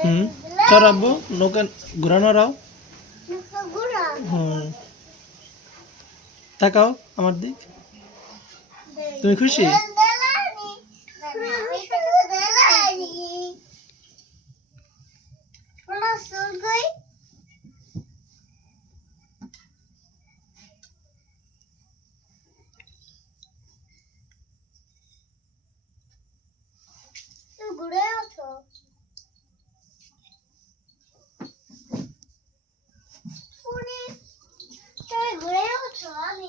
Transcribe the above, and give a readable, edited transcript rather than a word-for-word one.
হুম চল আব্বু নৌকা ঘুরানো রাও হুম তাকাও আমার দিক তুমি খুশি ঘুরে ওঠো ঘুরে ওঠো আমি